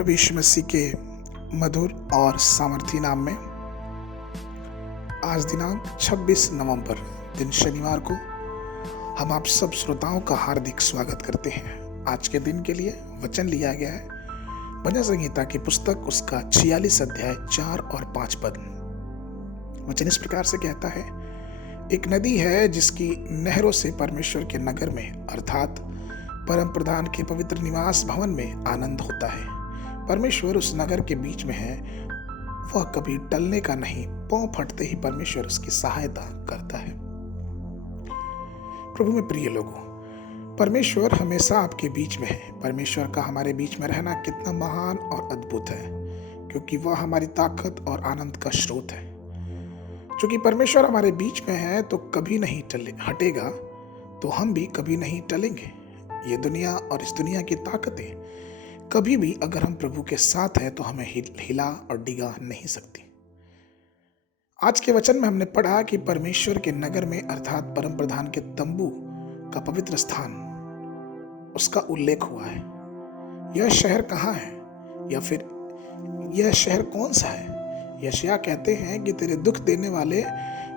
प्रभु यीशु मसीह के मधुर और सामर्थी नाम में आज दिनांक 26 नवंबर दिन शनिवार को हम आप सब श्रोताओं का हार्दिक स्वागत करते हैं। आज के दिन के लिए वचन लिया गया है भजन संहिता की पुस्तक उसका 46 अध्याय 4 और 5 पद। वचन इस प्रकार से कहता है, एक नदी है जिसकी नहरों से परमेश्वर के नगर में अर्थात परम प्रधान के पवित्र निवास भवन में आनंद होता है। परमेश्वर उस नगर के बीच में है, वह कभी टलने का नहीं, पांव फटते ही परमेश्वर उसकी सहायता करता है। प्रभु में प्रिय लोगों, परमेश्वर हमेशा आपके बीच में है। परमेश्वर का हमारे बीच में रहना कितना महान और अद्भुत है, क्योंकि वह हमारी ताकत और आनंद का स्रोत है। क्योंकि परमेश्वर हमारे बीच में है तो कभी नहीं हटेगा, तो हम भी कभी नहीं टलेंगे। ये दुनिया और इस दुनिया की ताकतें कभी भी अगर हम प्रभु के साथ हैं तो हमें हिला और डिगा नहीं सकती। आज के वचन में हमने पढ़ा कि परमेश्वर के नगर में अर्थात परम प्रधान के तंबू का पवित्र स्थान, उसका उल्लेख हुआ है। यह शहर कहाँ है या फिर यह शहर कौन सा है? यशायाह कहते हैं कि तेरे दुख देने वाले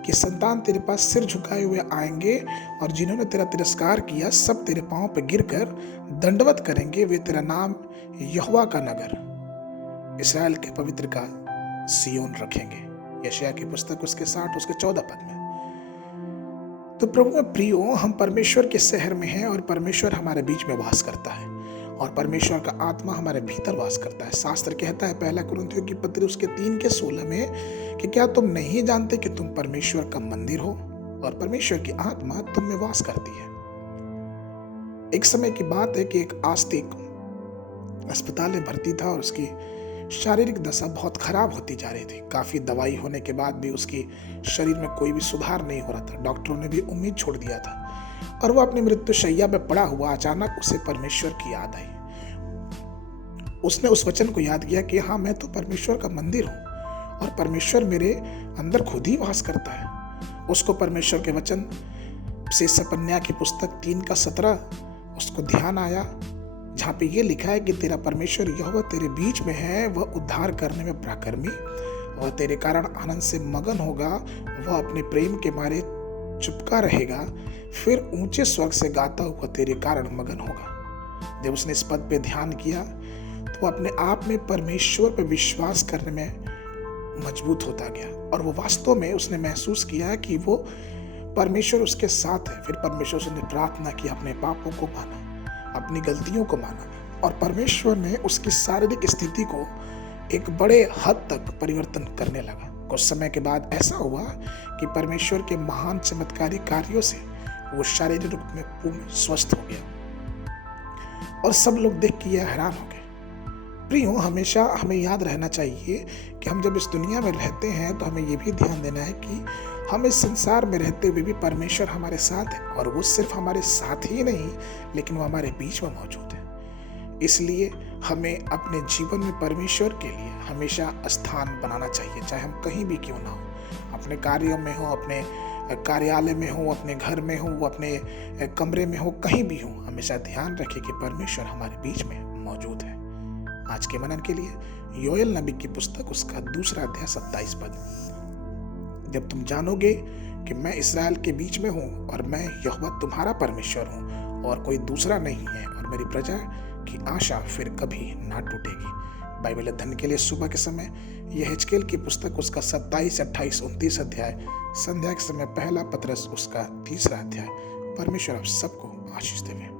कि संतान तेरे पास सिर झुकाए हुए आएंगे और जिन्होंने तेरा तिरस्कार किया सब तेरे पांव पे गिरकर दंडवत करेंगे। वे तेरा नाम यहोवा का नगर, इस्राएल के पवित्र का सियोन रखेंगे। यशायाह की पुस्तक उसके 60 उसके 14 पद में। तो प्रभु में प्रियो, हम परमेश्वर के शहर में हैं और परमेश्वर हमारे बीच में वास करता है और परमेश्वर का आत्मा हमारे भीतर वास करता है। शास्त्र कहता है 1 कुरिन्थियों की पत्री उसके 3 के 16 में कि क्या तुम नहीं जानते कि तुम परमेश्वर का मंदिर हो और परमेश्वर की आत्मा तुम में वास करती है। एक समय की बात है कि एक आस्तिक अस्पताल में भर्ती था और उसकी शारीरिक दशा बहुत खराब होती जा रही थी। काफी दवाई होने के बाद भी उसकी शरीर में कोई भी सुधार नहीं हो रहा था। डॉक्टरों ने भी उम्मीद छोड़ दिया था और वो अपनी मृत्यु शैया पे पड़ा हुआ अचानक उसे परमेश्वर की याद आई। उसने उस वचन को याद किया कि हाँ, मैं तो परमेश्वर का मंदिर हूँ और परमेश्वर मेरे अंदर खुद ही वास करता है। उसको परमेश्वर के वचन से सपन्या की पुस्तक 3 का 17 उसको ध्यान आया, जहाँ पे ये लिखा है कि तेरा परमेश्वर यहोवा तेरे बीच में है, वह उद्धार करने में पराक्रमी, वह तेरे कारण आनंद से मगन होगा, वह अपने प्रेम के मारे चुपका रहेगा, फिर ऊंचे स्वर से गाता हुआ तेरे कारण मगन होगा। जब उसने इस पद पे ध्यान किया तो वो अपने आप में परमेश्वर पे विश्वास करने में मजबूत होता गया और वो वास्तव में उसने महसूस किया कि वो परमेश्वर उसके साथ है। फिर परमेश्वर से प्रार्थना की, अपने पापों को माना, अपनी गलतियों को माना और परमेश्वर ने उसकी शारीरिक स्थिति को एक बड़े हद तक परिवर्तन करने लगा। कुछ समय के बाद ऐसा हुआ कि परमेश्वर के महान चमत्कारी कार्यों से वो शारीरिक रूप में पूर्ण स्वस्थ हो गया और सब लोग देख के यह हैरान हो गए। प्रियो, हमेशा हमें याद रहना चाहिए कि हम जब इस दुनिया में रहते हैं तो हमें ये भी ध्यान देना है कि हम इस संसार में रहते हुए भी परमेश्वर हमारे साथ है और वो सिर्फ हमारे साथ ही नहीं लेकिन वो हमारे बीच में मौजूद है। इसलिए हमें अपने जीवन में परमेश्वर के लिए हमेशा स्थान बनाना चाहिए, चाहे हम कहीं भी क्यों ना हो, अपने कार्यों में हो, अपने कार्यालय में हो, अपने घर में हो, अपने कमरे में हो, कहीं भी हो, हमेशा ध्यान रखें कि परमेश्वर हमारे बीच में मौजूद है। आज के मनन के लिए योएल नबी की पुस्तक उसका 2 अध्याय 27 पद। जब तुम जानोगे कि मैं इस्राएल के बीच में हूँ और मैं यहोवा तुम्हारा परमेश्वर हूँ और कोई दूसरा नहीं है और मेरी प्रजा की आशा फिर कभी ना टूटेगी। बाइबल अध्ययन के लिए सुबह के समय यह हिजकेल की पुस्तक उसका 27, 28, 29 अध्याय, संध्या के समय 1 पतरस उसका 3 अध्याय। परमेश्वर आप सबको आशीष देवे।